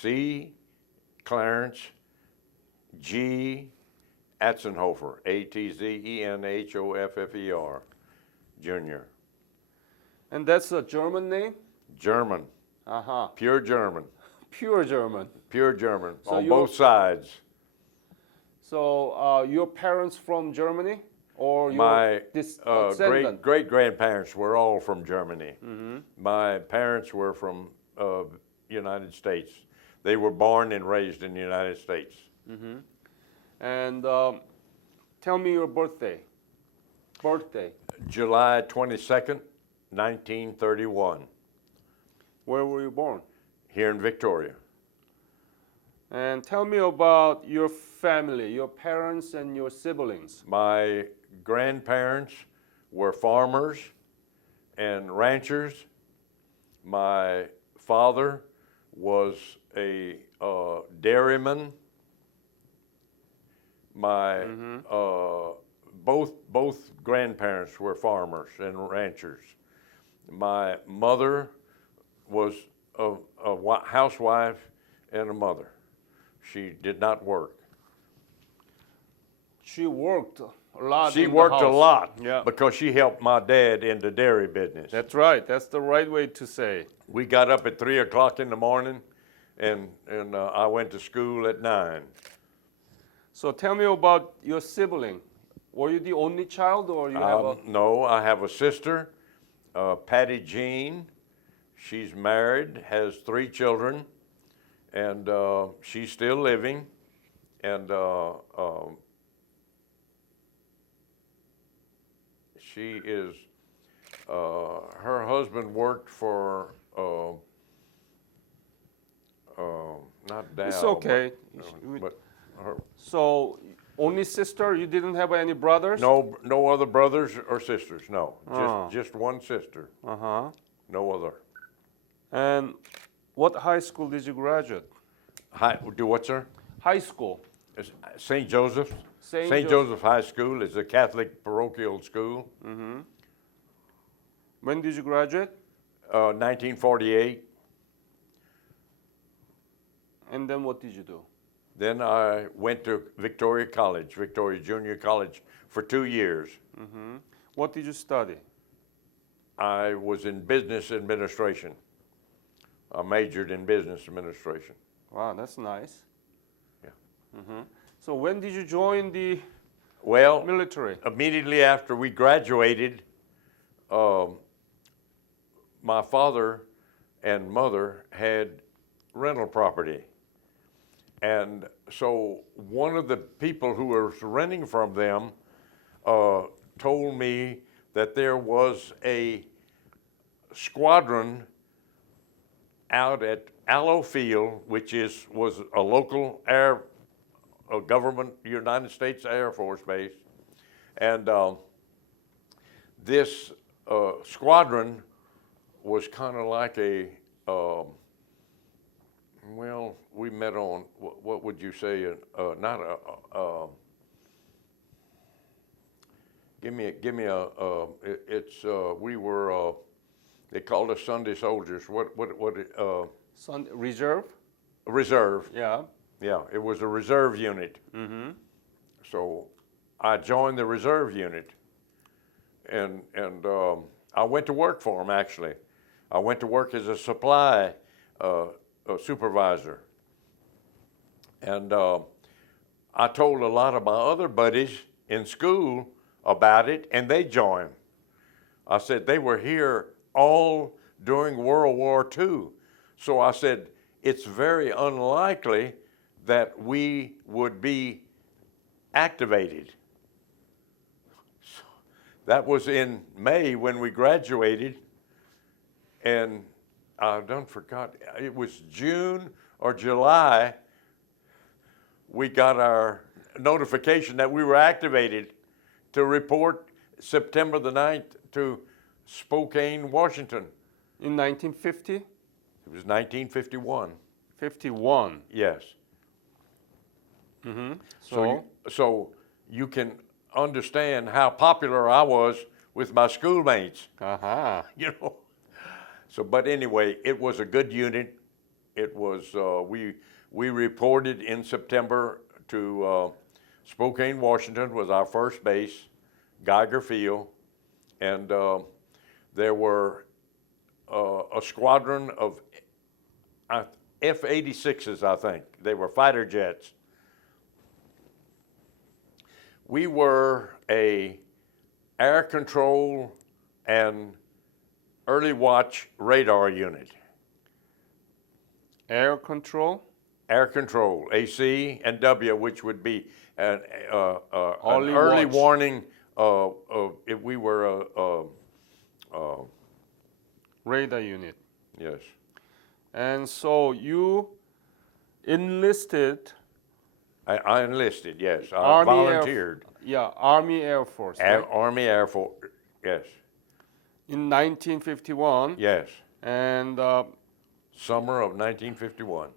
C. Clarence G. Azenhoffer, Atzenhoffer, Jr. And that's a German name? German, Uh-huh. pure German, Pure German. pure German So on you're- both sides. So your parents from Germany? Or your My descendant? great grandparents were all from Germany. Mm-hmm. My parents were from United States. They were born and raised in the United States. Mm-hmm. And tell me your birthday. July 22nd, 1931, Where were you born? here in Victoria. And tell me about your family, your parents and your siblings. My grandparents were farmers and ranchers. My father was a dairyman. My both grandparents were farmers and ranchers. My mother was a housewife and a mother. She did not work. She worked a lot. She in the worked a house. lot Yeah. because she helped my dad in the dairy business. That's right. That's the right way to say. We got up at 3 o'clock in the morning, and I went to school at 9. So tell me about your sibling. Were you the only child, or you have a? No, I have a sister, Patty Jean. She's married, has 3 children, and she's still living. And she is. Her husband worked for not Dow. It's okay. But her, So only sister. You didn't have any brothers? no other brothers or sisters. No, Oh. just one sister. Uh huh. No other. And what high school did you graduate? Do what, sir? High school. St. Joseph. Saint St. Joseph High School is a Catholic parochial school. Mm-hmm. When did you graduate? 1948. And then what did you do? Then I went to Victoria College, Victoria Junior College, for 2 years. Mm-hmm. What did you study? I was in business administration. I majored in business administration. Wow, that's nice. Yeah. Mm-hmm. So when did you join the Well, military? immediately after we graduated, my father and mother had rental property. And so one of the people who was renting from them told me that there was a squadron out at Allo Field, which was a local government United States Air Force base. And this squadron was kind of like well, we met on, what would you say, not a, give me a, we were, they called us Sunday soldiers. Reserve? Reserve. Yeah. Yeah, it was a reserve unit. Mm-hmm. So I joined the reserve unit, and I went to work for them, actually. I went to work as a supply supervisor. And I told a lot of my other buddies in school about it, and they joined. I said they were here all during World War II. So I said, it's very unlikely that we would be activated. So that was in May when we graduated, and I done forgot, it was June or July, we got our notification that we were activated to report September the 9th to Spokane, Washington. In 1950? It was 1951. 51. Yes. Mm-hmm. So you can understand how popular I was with my schoolmates. Uh-huh. You know. So, but anyway, it was a good unit, it was we reported in September to Spokane, Washington was our first base, Geiger Field, and there were a squadron of F-86s, I think. They were fighter jets. We were a air control and early watch radar unit. Air control? Air control, AC and W, which would be an Early early watch. warning. If we were Radar unit. yes, And so you enlisted I enlisted. Yes, I Army volunteered. Army Air Force, right? Army Air Force. Yes, In 1951. yes. And Summer of 1951.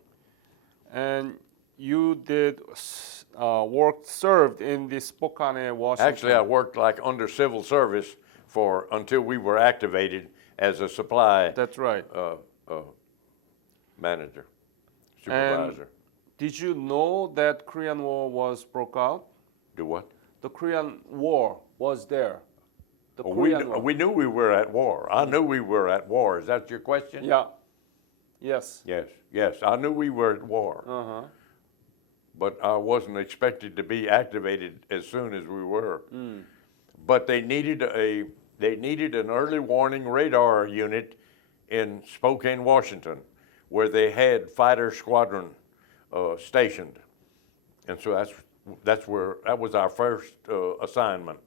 and you did served in the Spokane, Washington. Actually, I worked like under civil service for until we were activated as a supply That's right. manager, supervisor. Did you know that Korean War was broke out? Do what? The Korean War was there. The Oh, Korean War. we knew we were at war. I knew we were at war. Is that your question? Yeah. Yes. Yes, yes. I knew we were at war, Uh-huh. but I wasn't expected to be activated as soon as we were. But they needed an early warning radar unit in Spokane, Washington, where they had fighter squadron stationed, and so that was our first assignment.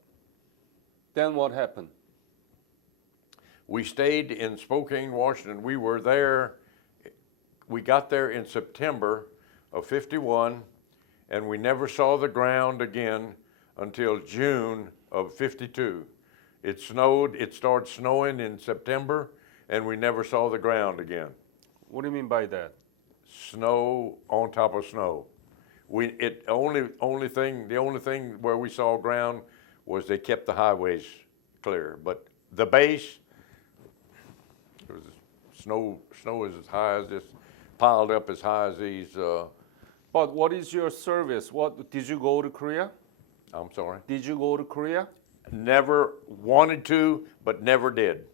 Then what happened? We stayed in Spokane, Washington. We were there. We got there in September of '51, and we never saw the ground again until June of '52. It snowed. It started snowing in September, and we never saw the ground again. What do you mean by that? Snow on top of snow. The only thing where we saw ground was they kept the highways clear, but the base, it was snow is as high as this, piled up as high as these. But what is your service? What did you go to Korea? I'm sorry. Did you go to Korea? Never wanted to, but never did.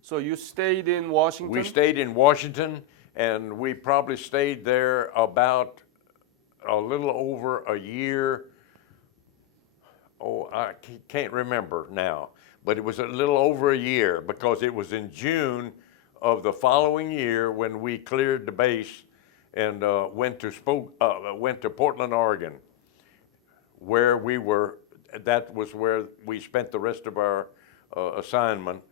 So you stayed in Washington? We stayed in Washington, and we probably stayed there about a little over a year. Oh, I can't remember now, but it was a little over a year because it was in June of the following year when we cleared the base and went to Portland, Oregon, where we were. That was where we spent the rest of our assignment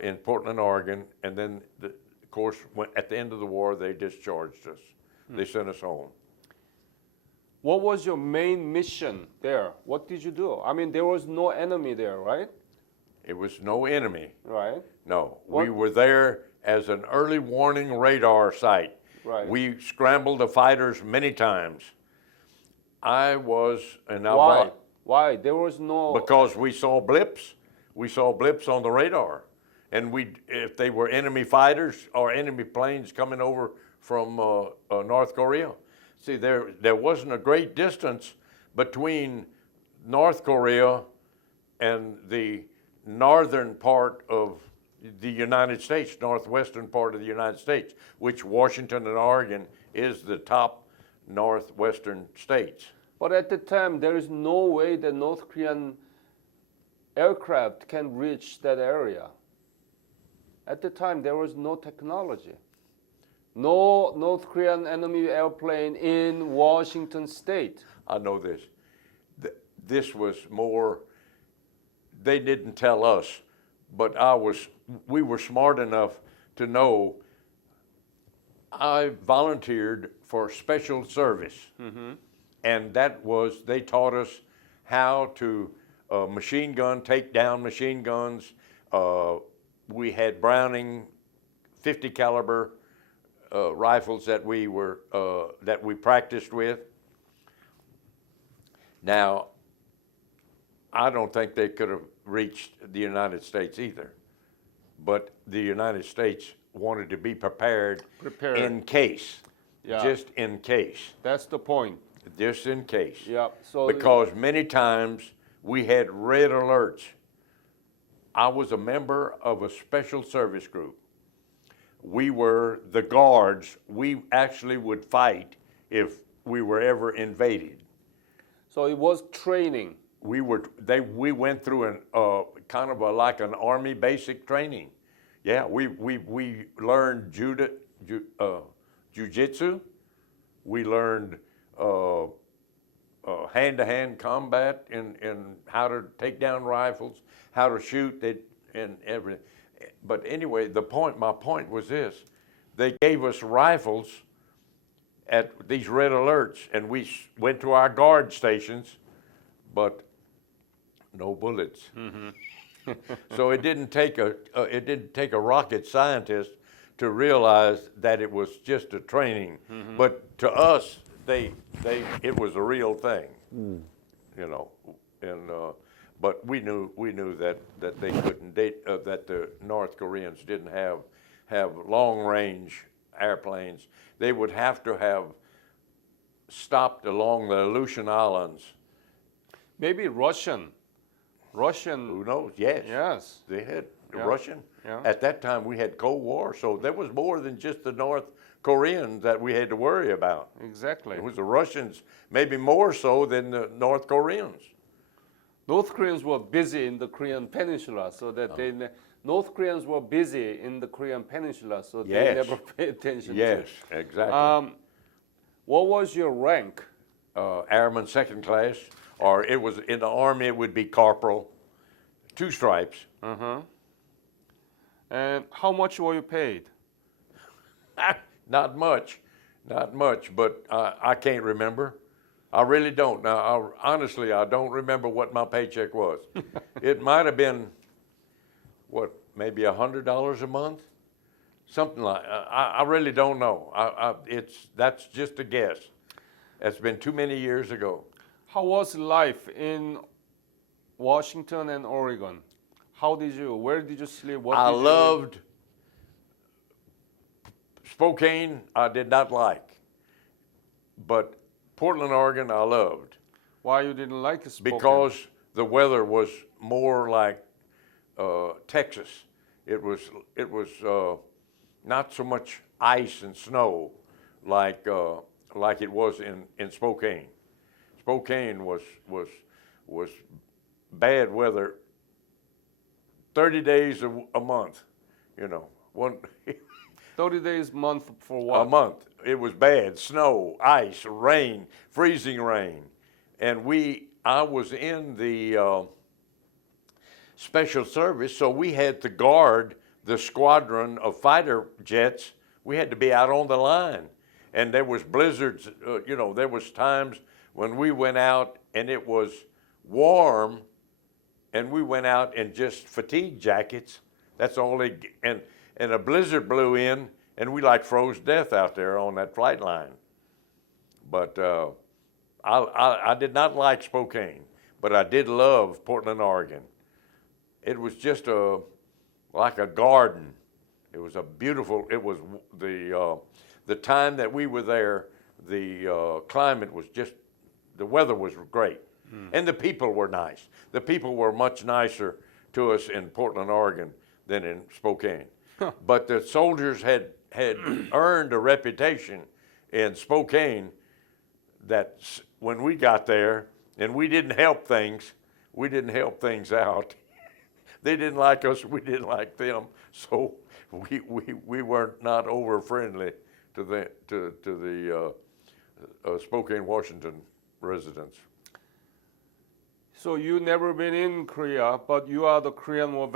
in Portland, Oregon, and then, of course, at the end of the war, they discharged us. They sent us home. What was your main mission there? What did you do? I mean, there was no enemy there, right? It was no enemy. Right. No, What? we were there as an early warning radar site. Right. We scrambled the fighters many times. I was, and I Why? Why? There was no. because we saw blips. We saw blips on the radar, and if they were enemy fighters or enemy planes coming over from North Korea. See, there wasn't a great distance between North Korea and the northern part of the United States, northwestern part of the United States, which Washington and Oregon is the top northwestern states. But at the time, there is no way that North Korean aircraft can reach that area. At the time, there was no technology. No North Korean enemy airplane in Washington state. I know this. This was more, they didn't tell us, but we were smart enough to know. I volunteered for special service. And they taught us how to take down machine guns. We had Browning 50 caliber rifles that we practiced with. Now, I don't think they could have reached the United States either, but the United States wanted to be prepared, Prepared. in case, Yeah. just in case, That's the point. just in case. Yeah. So Because many times we had red alerts. I was a member of a special service group. We were the guards. We actually would fight if we were ever invaded. so it was training. We went through an kind of like an army basic training. Yeah, we learned jujitsu. We learned hand-to-hand combat and how to take down rifles, how to shoot it, and everything. But anyway, my point was this: they gave us rifles at these red alerts, and we went to our guard stations, but no bullets. So it didn't take a rocket scientist to realize that it was just a training. But to us, it was a real thing, you know. And but we knew that they couldn't that the North Koreans didn't have long range airplanes. They would have to have stopped along the Aleutian Islands. Maybe Russian. Who knows? Yes. Yes. They had Yeah. Russian. Yeah. At that time, we had Cold War, so there was more than just the North Koreans that we had to worry about. Exactly. It was the Russians, maybe more so than the North Koreans. North Koreans were busy in the Korean Peninsula, so that North Koreans were busy in the Korean Peninsula, so they Yes. never paid attention. Yes, to. exactly. What was your rank? Airman second class, or it was in the Army, it would be corporal, 2 stripes. And how much were you paid? Not much, but I can't remember. I really don't. Now, honestly, I don't remember what my paycheck was. It might have been, maybe $100 a month? Something like, I really don't know. That's just a guess. It's been too many years ago. How was life in Washington and Oregon? Where did you sleep? I loved Spokane, I did not like. But Portland, Oregon, I loved. Why you didn't like Spokane? Because the weather was more like Texas. It was not so much ice and snow like it was in Spokane. Spokane was bad weather 30 days a month, you know. 30 days a month for what? A month. It was bad. Snow, ice, rain, freezing rain. And I was in the special service, so we had to guard the squadron of fighter jets. We had to be out on the line. And there was blizzards, there was times when we went out and it was warm, and we went out in just fatigue jackets. That's all and a blizzard blew in, and we like froze to death out there on that flight line. But I did not like Spokane, but I did love Portland, Oregon. It was just like a garden. It was the time that we were there, the climate was the weather was great. And the people were nice. The people were much nicer to us in Portland, Oregon than in Spokane. But the soldiers had earned a reputation in Spokane that when we got there and we didn't help things out. They didn't like us, we didn't like them, so we were not over friendly to the Spokane, Washington residents. So you never been in Korea, but you are the Korean War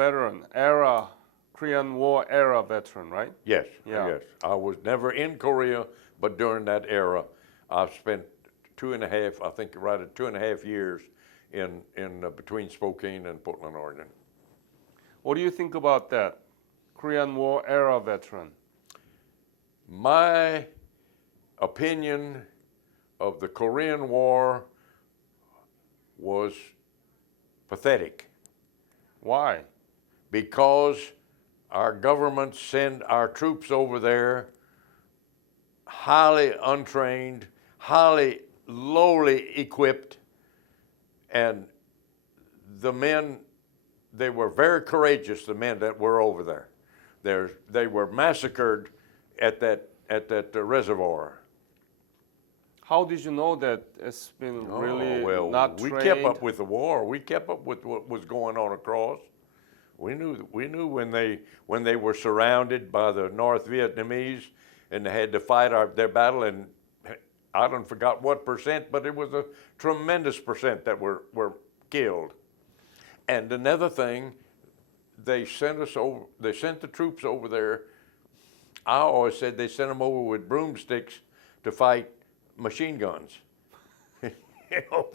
era veteran, right? Yes, Yeah. yes. I was never in Korea, but during that era, I've spent 2.5 years in between Spokane and Portland, Oregon. What do you think about that? Korean War era veteran. My opinion of the Korean War was pathetic. Why? Because our government send our troops over there, highly untrained, highly lowly equipped, and the men, they were very courageous, the men that were over there. They were massacred at that reservoir. How did you know that it's been really well, not we trained? kept up with the war. We kept up with what was going on across. We knew when they were surrounded by the North Vietnamese and they had to fight their battle, and I don't forgot what percent, but it was a tremendous percent that were killed. And another thing, they sent the troops over there. I always said they sent them over with broomsticks to fight machine guns. You know,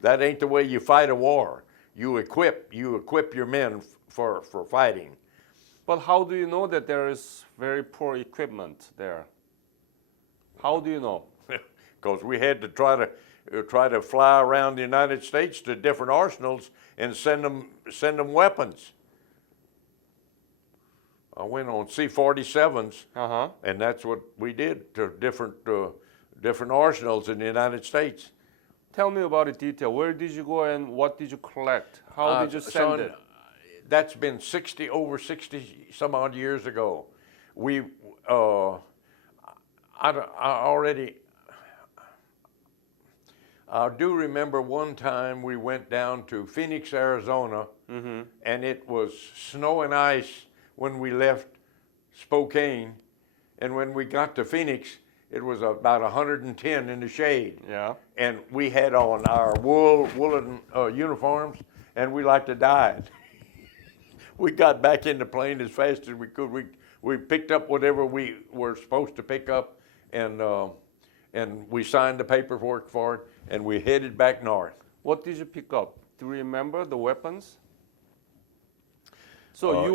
that ain't the way you fight a war. You equip your men for fighting. But how do you know that there is very poor equipment there? How do you know? Because we had to try to fly around the United States to different arsenals and send them weapons. I went on C-47s, and that's what we did to different arsenals in the United States. Tell me about it detail. Where did you go and what did you collect? How did you send it? That's been over 60 some odd years ago. I do remember one time we went down to Phoenix, Arizona, and it was snow and ice when we left Spokane, and when we got to Phoenix, it was about 110 in the shade. Yeah. And we had on our woolen uniforms, and we like to die. We got back in the plane as fast as we could. We picked up whatever we were supposed to pick up, and we signed the paperwork for it, and we headed back north. What did you pick up? Do you remember the weapons? So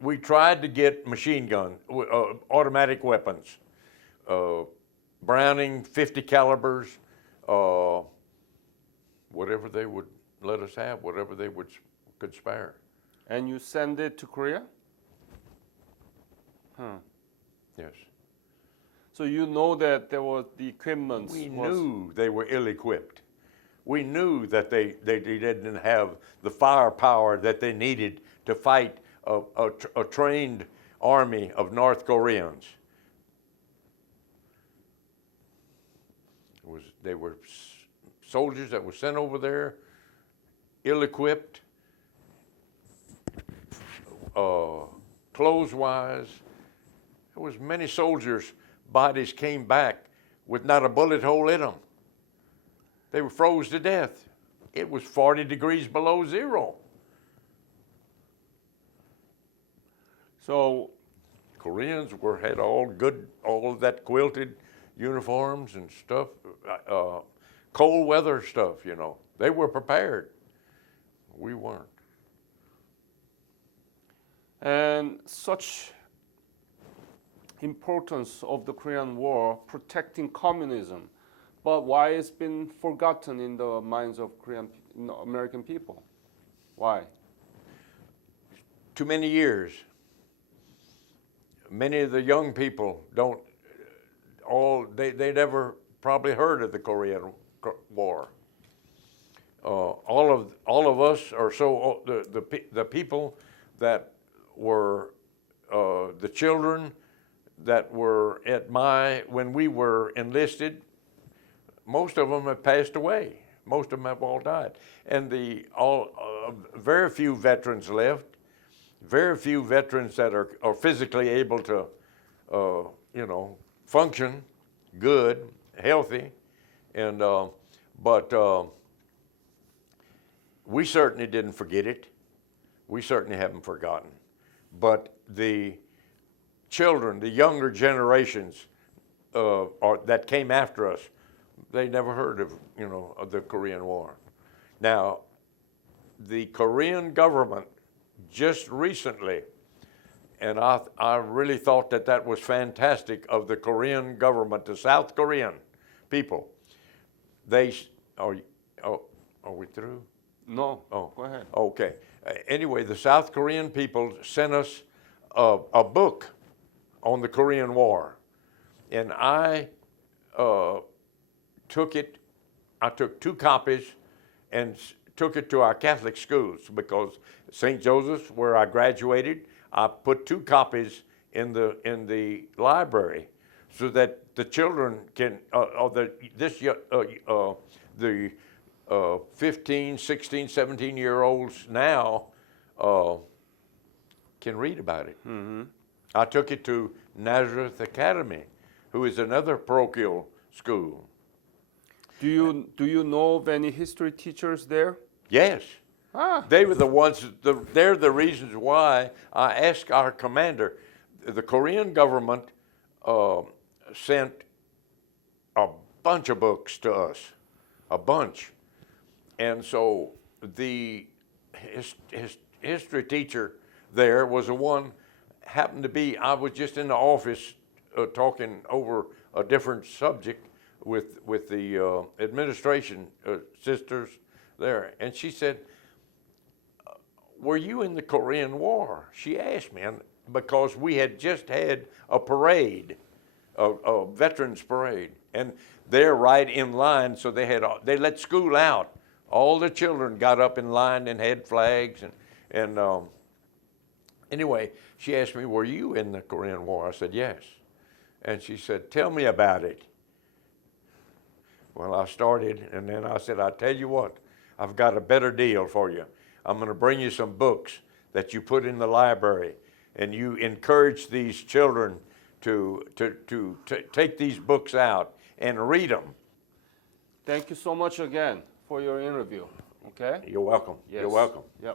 we tried to get machine gun, automatic weapons, Browning 50 calibers, whatever they would let us have, whatever they could spare. And you send it to Korea? Yes. So you know that there was the equipment. We knew they were ill-equipped. We knew that they didn't have the firepower that they needed to fight a trained army of North Koreans. They were soldiers that were sent over there, ill-equipped, clothes-wise. There was many soldiers' bodies came back with not a bullet hole in them. They were froze to death. It was 40 degrees below zero. So Koreans had all of that quilted uniforms and stuff, cold weather stuff, you know. They were prepared. We weren't. And such importance of the Korean War protecting communism, but why it's been forgotten in the minds of American people? Why? Too many years. Many of the young people they never probably heard of the Korean War. All of us are so the people that were the children that were when we were enlisted, most of them have passed away. Most of them have all died, and very few veterans left. Very few veterans that are physically able to, function, good, healthy, and but we certainly didn't forget it. We certainly haven't forgotten. But the children, the younger generations that came after us, they never heard of the Korean War. Now, the Korean government just recently, and I really thought that was fantastic of the Korean government, the South Korean people. Are we through? No. Oh. Go ahead. Okay. Anyway, the South Korean people sent us a book on the Korean War, and I took it. I took 2 copies and took it to our Catholic schools because St. Joseph's, where I graduated, I put 2 copies in the library so that the children can, the 15, 16, 17-year-olds now can read about it. Mm-hmm. I took it to Nazareth Academy, who is another parochial school. Do you know of any history teachers there? Yes. Ah. They were the ones, they're the reasons why I asked our commander. The Korean government sent a bunch of books to us, a bunch. And so the history teacher there was the one, happened to be, I was just in the office talking over a different subject with the administration sisters there. And she said, were you in the Korean War? She asked me, because we had just had a parade, a veterans parade, and they're right in line. So they let school out. All the children got up in line and had flags, and anyway, she asked me, were you in the Korean War? I said, yes. And she said, tell me about it. Well, I started, and then I said, I tell you what, I've got a better deal for you. I'm going to bring you some books that you put in the library, and you encourage these children to take these books out and read them. Thank you so much again for your interview. Okay? You're welcome. Yes. You're welcome. Yep.